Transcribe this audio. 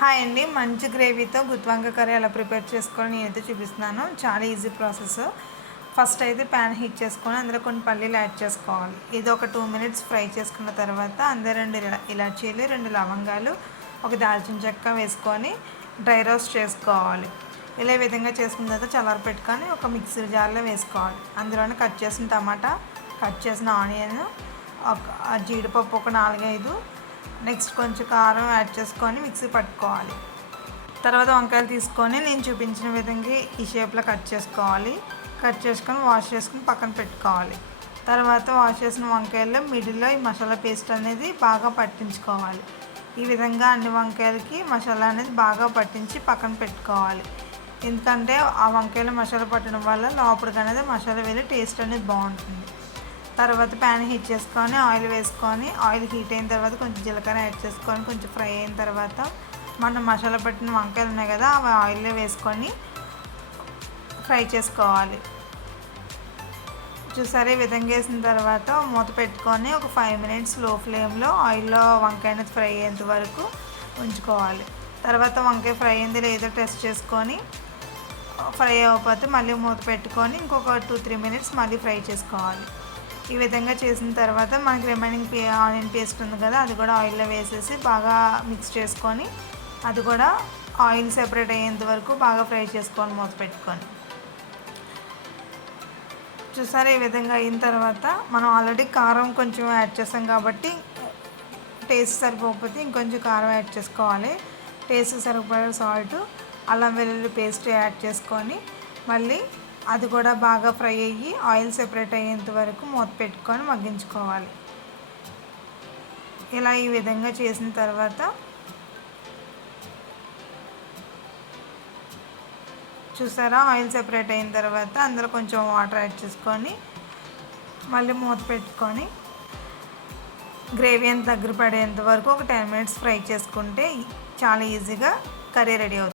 Hi అండి. మంచి గ్రేవీతో గుత్వంకాయ curry ఎలా ప్రిపేర్ చేసుకోవాలో నేనైతే చూపిస్తున్నాను. చాలా ఈజీ ప్రాసెస్. ఫస్ట్ అయితే ప్యాన్ హీట్ చేసుకొని అందులో కొన్ని పల్లీలు యాడ్ చేసుకోవాలి. ఇది ఒక టూ మినిట్స్ ఫ్రై చేసుకున్న తర్వాత అందులో రెండు ఇలా- ఇలాచీలు రెండు లవంగాలు ఒక దాల్చిన చెక్క వేసుకొని డ్రై రోస్ట్ చేసుకోవాలి. ఇలా విధంగా చేసుకున్న తర్వాత చల్లారి పెట్టుకొని ఒక మిక్సీ జార్లో వేసుకోవాలి. అందులోనే కట్ చేసిన టమాటా కట్ చేసిన ఆనియన్ ఒక ఆ జీడిపప్పు ఒక నాలుగైదు నెక్స్ట్ కొంచెం కారం యాడ్ చేసుకొని మిక్సీ పట్టుకోవాలి. తర్వాత వంకాయలు తీసుకొని నేను చూపించిన విధంగా ఈ షేప్లో కట్ చేసుకోవాలి. కట్ చేసుకొని వాష్ చేసుకుని పక్కన పెట్టుకోవాలి. తర్వాత వాష్ చేసిన వంకాయల్లో మిడిల్లో ఈ మసాలా పేస్ట్ అనేది బాగా పట్టించుకోవాలి. ఈ విధంగా అన్ని వంకాయలకి మసాలా అనేది బాగా పట్టించి పక్కన పెట్టుకోవాలి. ఎందుకంటే ఆ వంకాయలు మసాలా పట్టడం వల్ల లోపలికి అనేది మసాలా వెళ్ళి టేస్ట్ అనేది బాగుంటుంది. తర్వాత ప్యాన్ హీట్ చేసుకొని ఆయిల్ వేసుకొని ఆయిల్ హీట్ అయిన తర్వాత కొంచెం జీలకర్ర యాడ్ చేసుకొని కొంచెం ఫ్రై అయిన తర్వాత మనం మసాలా పట్టిన వంకాయలు ఉన్నాయి కదా అవి ఆయిల్లో వేసుకొని ఫ్రై చేసుకోవాలి. చూసారా? ఈ విధంగా వేసిన తర్వాత మూత పెట్టుకొని ఒక ఫైవ్ మినిట్స్లో ఫ్లేమ్లో ఆయిల్లో వంకాయ అనేది ఫ్రై అయ్యేంత వరకు ఉంచుకోవాలి. తర్వాత వంకాయ ఫ్రై అయింది లేదో టెస్ట్ చేసుకొని ఫ్రై అయిపోతే మళ్ళీ మూత పెట్టుకొని ఇంకొక టూ త్రీ మినిట్స్ మళ్ళీ ఫ్రై చేసుకోవాలి. ఈ విధంగా చేసిన తర్వాత మనకి రిమైనింగ్ పే ఆనియన్ పేస్ట్ ఉంది కదా అది కూడా ఆయిల్లో వేసేసి బాగా మిక్స్ చేసుకొని అది కూడా ఆయిల్ సెపరేట్ అయ్యేంత వరకు బాగా ఫ్రై చేసుకొని మూత పెట్టుకొని. చూసారా ఈ విధంగా అయిన తర్వాత మనం ఆల్రెడీ కారం కొంచెం యాడ్ చేసాం కాబట్టి టేస్ట్ సరిపోకపోతే ఇంకొంచెం కారం యాడ్ చేసుకోవాలి. టేస్ట్ సరిపడే సాల్ట్ అల్లం వెల్లుల్లి పేస్ట్ యాడ్ చేసుకొని మళ్ళీ అది కూడా బాగా ఫ్రై అయ్యి ఆయిల్ సెపరేట్ అయ్యేంత వరకు మూత పెట్టుకొని మగ్గించుకోవాలి. ఇలా ఈ విధంగా చేసిన తర్వాత చూసారా? ఆయిల్ సెపరేట్ అయిన తర్వాత అందులో కొంచెం వాటర్ యాడ్ చేసుకొని మళ్ళీ మూత పెట్టుకొని గ్రేవీ అంత దగ్గర పడేంత వరకు ఒక టెన్ మినిట్స్ ఫ్రై చేసుకుంటే చాలా ఈజీగా కర్రీ రెడీ అవుతుంది.